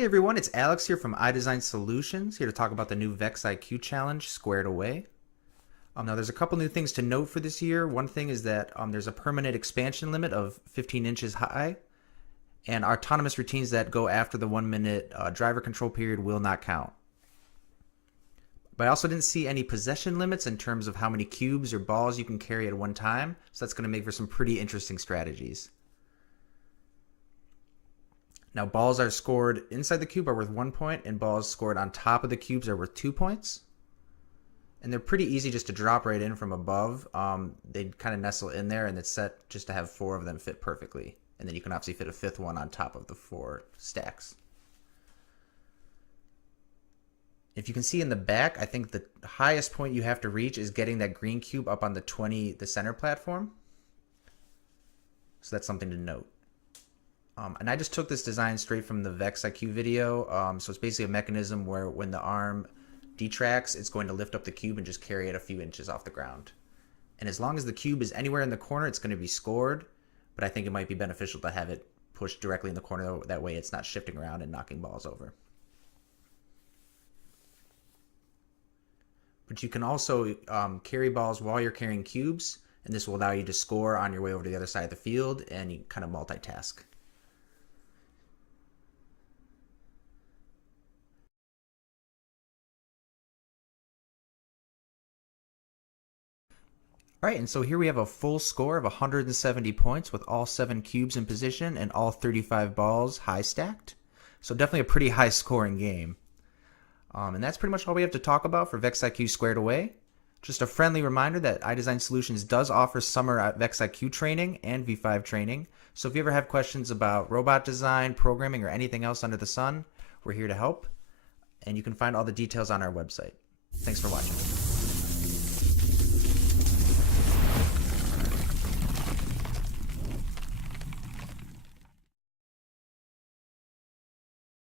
Hey everyone, it's Alex here from iDESIGN Solutions, here to talk about the new VEX IQ Challenge, Squared Away. Now there's a couple new things to note for this year. One thing is that there's a permanent expansion limit of 15 inches high, and autonomous routines that go after the 1 minute driver control period will not count. But I also didn't see any possession limits in terms of how many cubes or balls you can carry at one time, so that's going to make for some pretty interesting strategies. Now, balls are scored inside the cube are worth 1 point, and balls scored on top of the cubes are worth 2 points. And they're pretty easy just to drop right in from above. They kind of nestle in there, and it's set just to have 4 of them fit perfectly. And then you can obviously fit a 5th one on top of the 4 stacks. If you can see in the back, I think the highest point you have to reach is getting that green cube up on the center platform. So that's something to note. And I just took this design straight from the VEX IQ video. So it's basically a mechanism where when the arm detracts, it's going to lift up the cube and just carry it a few inches off the ground. And as long as the cube is anywhere in the corner, it's going to be scored. But I think it might be beneficial to have it pushed directly in the corner. That way it's not shifting around and knocking balls over. But you can also carry balls while you're carrying cubes. And this will allow you to score on your way over to the other side of the field, and you kind of multitask. Alright, and so here we have a full score of 170 points with all 7 cubes in position and all 35 balls high stacked. So definitely a pretty high scoring game. And that's pretty much all we have to talk about for VEX IQ Squared Away. Just a friendly reminder that iDESIGN Solutions does offer summer VEX IQ training and V5 training. So if you ever have questions about robot design, programming, or anything else under the sun, we're here to help. And you can find all the details on our website. Thanks for watching.